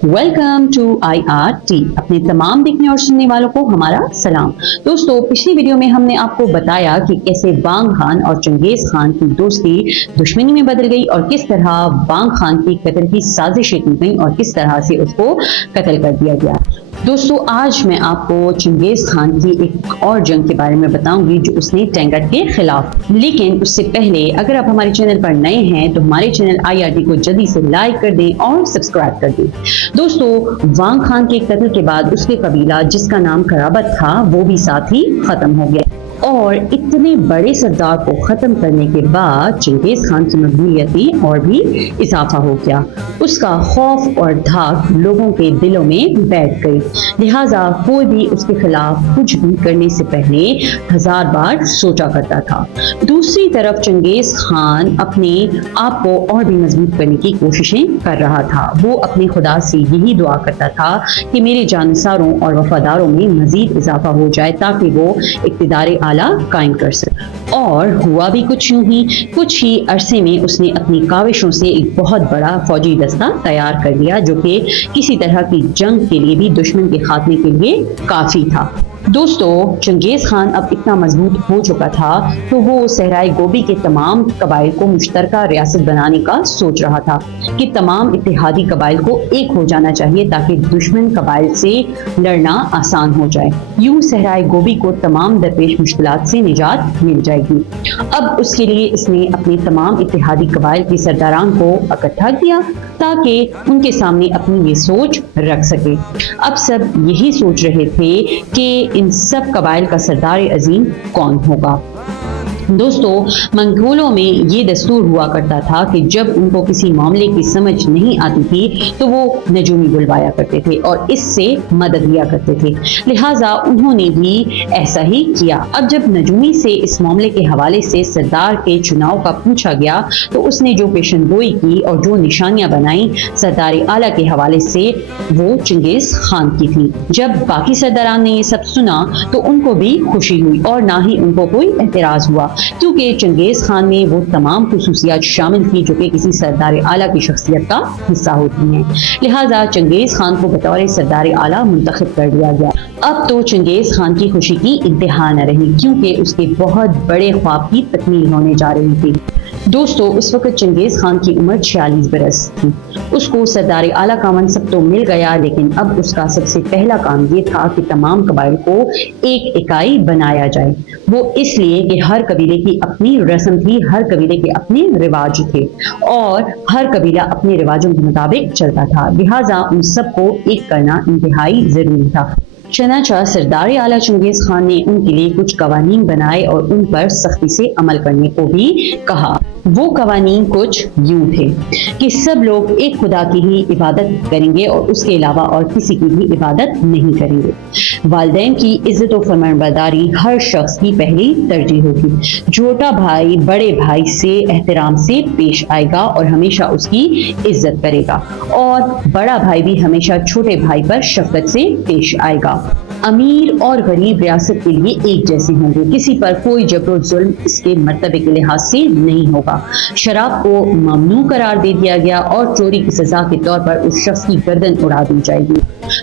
Welcome to IRT। अपने तमाम देखने और सुनने वालों को हमारा सलाम। दोस्तों, पिछली वीडियो में हमने आपको बताया कि कैसे बांग खान और चंगेज खान की दोस्ती दुश्मनी में बदल गई और किस तरह बांग खान की कत्ल की साजिशें की गई और किस तरह से उसको कत्ल कर दिया गया। दोस्तों, आज मैं आपको चंगेज खान की एक और जंग के बारे में बताऊंगी जो उसने टेंगट के खिलाफ। लेकिन उससे पहले अगर आप हमारे चैनल पर नए हैं तो हमारे चैनल IRT को जल्दी से लाइक कर दें और सब्सक्राइब कर दें। दोस्तों, बांग खान के कत्ल के बाद उसके कबीला जिसका नाम खराबत था वो भी साथ ही खत्म हो गया और इतने बड़े सरदार को खत्म करने के बाद चंगेज खान की मकबूलियत में और भी इजाफा हो गया। उसका खौफ और धाक लोगों के दिलों में बैठ गई, लिहाजा कोई भी उसके खिलाफ कुछ भी करने से पहले 1000 बार सोचा करता था। दूसरी तरफ चंगेज खान अपने आप को और भी मजबूत करने की कोशिशें कर रहा था। वो अपने खुदा से यही दुआ करता था कि मेरे जानसारों और वफादारों में मजीद इजाफा हो जाए ताकि वो इक्तिदार आला कायम कर सके। और हुआ भी कुछ यूं ही। कुछ ही अरसे में उसने अपनी काविशों से एक बहुत बड़ा फौजी दस्ता तैयार कर लिया जो कि किसी तरह की जंग के लिए भी दुश्मन के खात्मे के लिए काफी था। दोस्तों, चंगेज खान अब इतना मजबूत हो चुका था तो वो सहराए गोबी के तमाम कबाइल को मुश्तरका रियासत बनाने का सोच रहा था कि तमाम इत्तेहादी कबाइल को एक हो जाना चाहिए ताकि दुश्मन कबाइल से लड़ना आसान हो जाए। यूं सहराए गोबी को तमाम दरपेश मुश्किलात से निजात मिल जाएगी। अब उसके लिए इसने अपने तमाम इत्तेहादी कबाइल के सरदारान को इकट्ठा किया ताकि उनके सामने अपनी ये सोच रख सके। अब सब यही सोच रहे थे कि इन सब कबाइल का सरदार अजीम कौन होगा। दोस्तों, मंगोलों में ये दस्तूर हुआ करता था कि जब उनको किसी मामले की समझ नहीं आती थी तो वो नजूमी बुलवाया करते थे और इससे मदद लिया करते थे। लिहाजा उन्होंने भी ऐसा ही किया। अब जब नजूमी से इस मामले के हवाले से सरदार के चुनाव का पूछा गया तो उसने जो पेशनगोई की और जो निशानियां बनाई सरदार आला के हवाले से वो चंगेज खान की थी। जब बाकी सरदारान ने ये सब सुना तो उनको भी खुशी हुई और ना ही उनको कोई एतराज हुआ क्योंकि चंगेज खान में वो तमाम खुसूसियात शामिल थी जो कि किसी सरदार आला की शख्सियत का हिस्सा होती हैं। लिहाजा चंगेज खान को बतौर सरदार आला मुंतखब कर दिया गया। अब तो चंगेज खान की खुशी की इंतहा न रही क्योंकि उसके बहुत बड़े ख्वाब की तकमील होने जा रही थी। दोस्तों, उस वक्त चंगेज खान की उम्र 46 बरस थी। उसको सरदार आला का मनसब तो मिल गया लेकिन अब उसका सबसे पहला काम ये था कि तमाम कबाइल को एक इकाई बनाया जाए। वो इसलिए कि हर कबीले की अपनी रस्म थी, हर कबीले के अपने रिवाज थे और हर कबीला अपने रिवाजों के मुताबिक चलता था। लिहाजा उन सबको एक करना इंतहाई जरूरी था। चनाचा सरदार आला चंगेज खान ने उनके लिए कुछ कवानीन बनाए और उन पर सख्ती से अमल करने को भी कहा। वो कवानीन कुछ यूं थे कि सब लोग एक खुदा की ही इबादत करेंगे और उसके अलावा और किसी की भी इबादत नहीं करेंगे। वालिदैन की इज्जत और फरमाबरदारी हर शख्स की पहली तरजीह होगी। छोटा भाई बड़े भाई से एहतराम से पेश आएगा और हमेशा उसकी इज्जत करेगा और बड़ा भाई भी हमेशा छोटे भाई पर शफकत से पेश आएगा। अमीर और गरीब रियासत के लिए एक जैसे होंगे, किसी पर कोई जबर जुल्म इसके मर्तबे के लिहाज से नहीं होगा। शराब को ममनू करार दे दिया गया और चोरी की सजा के तौर पर उस शख्स की गर्दन उड़ा दी जाएगी।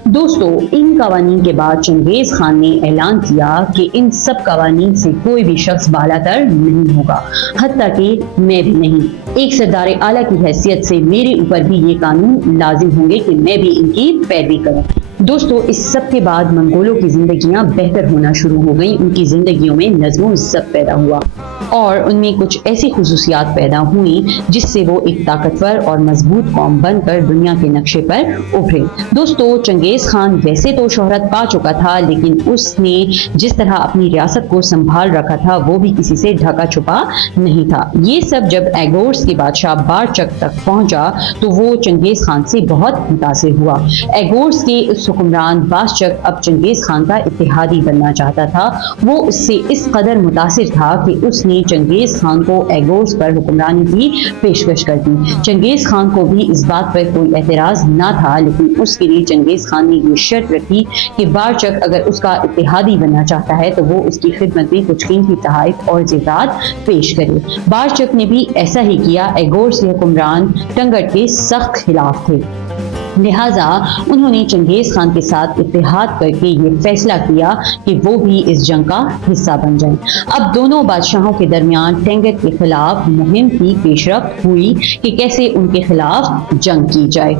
दोस्तों, इन कवानीन के बाद चंगेज खान ने ऐलान किया कि इन सब कवानीन से कोई भी शख्स बालातर नहीं होगा, हत्ता कि मैं भी नहीं। एक सरदार आला की हैसियत से मेरे ऊपर भी ये कानून लाजिम होंगे कि मैं भी इनकी पैरवी करूं। दोस्तों, इस सब के बाद मंगोलों की जिंदगियां बेहतर होना शुरू हो गई। उनकी जिंदगियों में नज़्म व ज़ब्त पैदा हुआ और उनमें कुछ ऐसी खुसूसियात पैदा हुई जिससे वो एक ताकतवर और मजबूत कौम बनकर दुनिया के नक्शे पर उभरे। दोस्तों, चंगेज खान वैसे तो शोहरत पा चुका था लेकिन उसने जिस तरह अपनी रियासत को संभाल रखा था वो भी किसी से ढका छुपा नहीं था। ये सब जब एगोर्स के बादशाह बारचक तक पहुंचा तो वो चंगेज खान से बहुत मुतासिर हुआ। एगोर्स के हुक्मरान बाशचक अब चंगेज खान का इत्तेहादी बनना चाहता था। वो उससे इस कदर मुतासिर था कि उसने चंगेज खान को एगोर्स पर हुक्मरानी की पेशकश कर दी। चंगेज खान को भी इस बात पर कोई एतराज ना था लेकिन उसके लिए चंगेज खान ने ये शर्त रखी कि बारचक अगर उसका इत्तेहादी बनना चाहता है तो वो उसकी खिदमत में कुछ कीमती तोहफे और जेवरात पेश करे। बारचक ने भी ऐसा ही किया। एगोर्स के हुक्मरान टंगट के सख्त खिलाफ थे। لہٰذا انہوں نے چنگیز خان کے ساتھ اتحاد کر کے یہ فیصلہ کیا کہ وہ بھی اس جنگ کا حصہ بن جائیں۔ اب دونوں بادشاہوں کے درمیان ٹینگٹ کے خلاف مہم کی پیش رفت ہوئی کہ کیسے ان کے خلاف جنگ کی جائے۔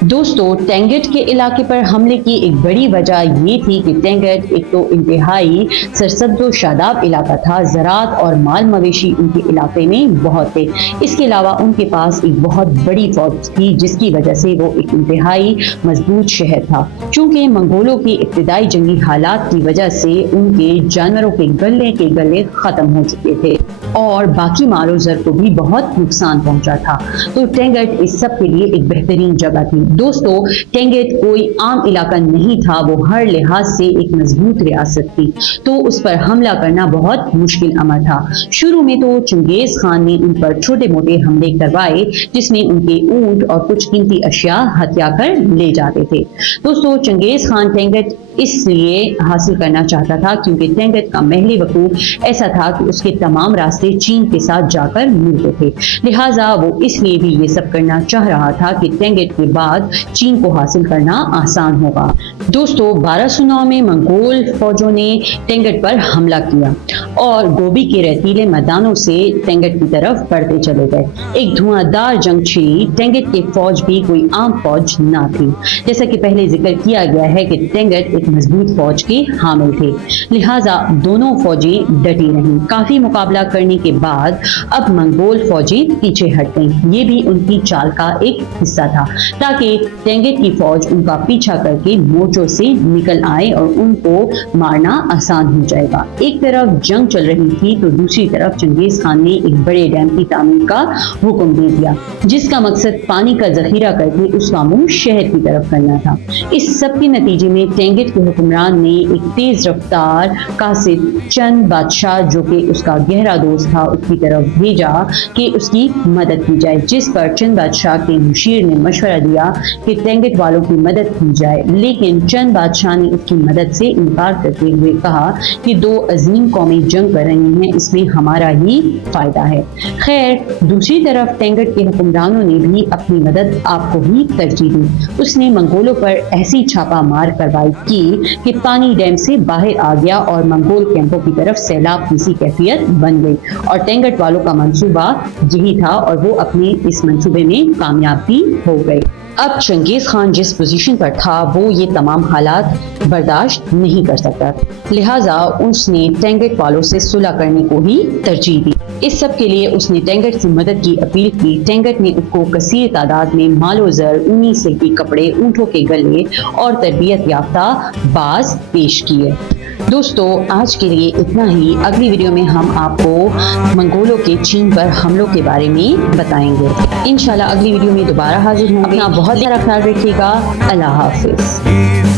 دوستو، ٹینگٹ کے علاقے پر حملے کی ایک بڑی وجہ یہ تھی کہ ٹینگٹ ایک تو انتہائی سرسبز و شاداب علاقہ تھا، زراعت اور مال مویشی ان کے علاقے میں بہت تھے۔ اس کے علاوہ ان کے پاس ایک بہت بڑی فوج تھی جس کی وجہ سے وہ ایک انتہائی مضبوط شہر تھا۔ چونکہ منگولوں کے ابتدائی جنگی حالات کی وجہ سے ان کے جانوروں کے گلے ختم ہو چکے تھے اور باقی مال و زر کو بھی بہت نقصان پہنچا تھا، تو ٹینگٹ اس سب کے لیے ایک بہترین جگہ تھی۔ دوستو، ٹینگٹ کوئی عام علاقہ نہیں تھا، وہ ہر لحاظ سے ایک مضبوط ریاست تھی، تو اس پر حملہ کرنا بہت مشکل امر تھا۔ شروع میں تو چنگیز خان نے ان پر چھوٹے موٹے حملے کروائے جس میں ان کے اونٹ اور کچھ قیمتی اشیاء ہتھیا کر لے جاتے تھے۔ دوستو، چنگیز خان ٹینگٹ اس لیے حاصل کرنا چاہتا تھا کیونکہ ٹینگٹ کا محل وقوع ایسا تھا کہ اس کے تمام راستے چین کے ساتھ جا کر ملتے تھے، لہٰذا وہ اس لیے بھی یہ سب کرنا چاہ رہا تھا کہ ٹینگٹ کے بعد چین کو حاصل کرنا آسان ہوگا۔ دوستو، 1209 میں منگول فوجوں نے ٹینگٹ پر حملہ کیا اور گوبی کے ریتیلے میدانوں سے ٹینگٹ کی طرف بڑھتے چلے گئے۔ ایک دھواں دار جنگ چھڑی۔ ٹینگٹ کی فوج بھی کوئی عام فوج نہ تھی، جیسا کہ پہلے ذکر کیا گیا ہے کہ ٹینگٹ ایک مضبوط فوج کے حامل تھے، لہٰذا دونوں فوجیں ڈٹی رہیں۔ کافی مقابلہ کرنے کے بعد اب منگول فوجیں پیچھے ہٹ گئیں۔ یہ بھی ان کی چال کا ایک حصہ تھا تاکہ ٹینگٹ کی فوج ان کا پیچھا کر کے مورچوں سے نکل آئے اور ان کو مارنا آسان ہو جائے گا۔ ایک طرف جنگ چل رہی تھی تو دوسری طرف چنگیز خان نے ایک بڑے ڈیم کی تعمیر کا حکم دے دیا جس کا مقصد پانی کا ذخیرہ کر کے اس کا منہ شہر کی طرف کرنا تھا۔ اس سب کے نتیجے میں ٹینگٹ کے حکمران نے ایک تیز رفتار قاصد چند بادشاہ جو کہ اس کا گہرا دوست تھا اس کی طرف بھیجا کہ اس کی مدد کی جائے، جس پر چند بادشاہ کے مشیر نے مشورہ دیا کہ ٹینگٹ والوں کی مدد کی جائے، لیکن چند بادشاہ نے اس کی مدد سے انکار کرتے ہوئے کہا کہ دو عظیم قومیں جنگ کر رہی ہیں، اس میں ہمارا ہی فائدہ ہے۔ خیر، دوسری طرف ٹینگٹ کے حکمرانوں نے بھی اپنی مدد آپ کو ہی ترجیح دی۔ اس نے منگولوں پر ایسی چھاپا مار کارروائی کی کہ پانی ڈیم سے باہر آ گیا اور منگول کیمپوں کی طرف سیلاب کی سی کیفیت بن گئی، اور ٹینگٹ والوں کا منصوبہ یہی تھا اور وہ اپنے اس منصوبے میں کامیاب بھی ہو گئے۔ اب چنگیز خان جس پوزیشن پر تھا وہ یہ تمام حالات برداشت نہیں کر سکتا، لہٰذا اس نے ٹینگٹ والوں سے صلح کرنے کو ہی ترجیح دی۔ اس سب کے لیے اس نے ٹینگٹ سے مدد کی اپیل کی۔ ٹینگٹ نے اس کو کثیر تعداد میں مال و زر، اونی سلکی کپڑے، اونٹوں کے گلے اور تربیت یافتہ باز پیش کیے۔ دوستو، آج کے لیے اتنا ہی۔ اگلی ویڈیو میں ہم آپ کو منگولوں کے چین پر حملوں کے بارے میں بتائیں گے۔ انشاءاللہ اگلی ویڈیو میں دوبارہ حاضر ہوں۔ اپنا بہت سارا خیال رکھیے گا۔ اللہ حافظ۔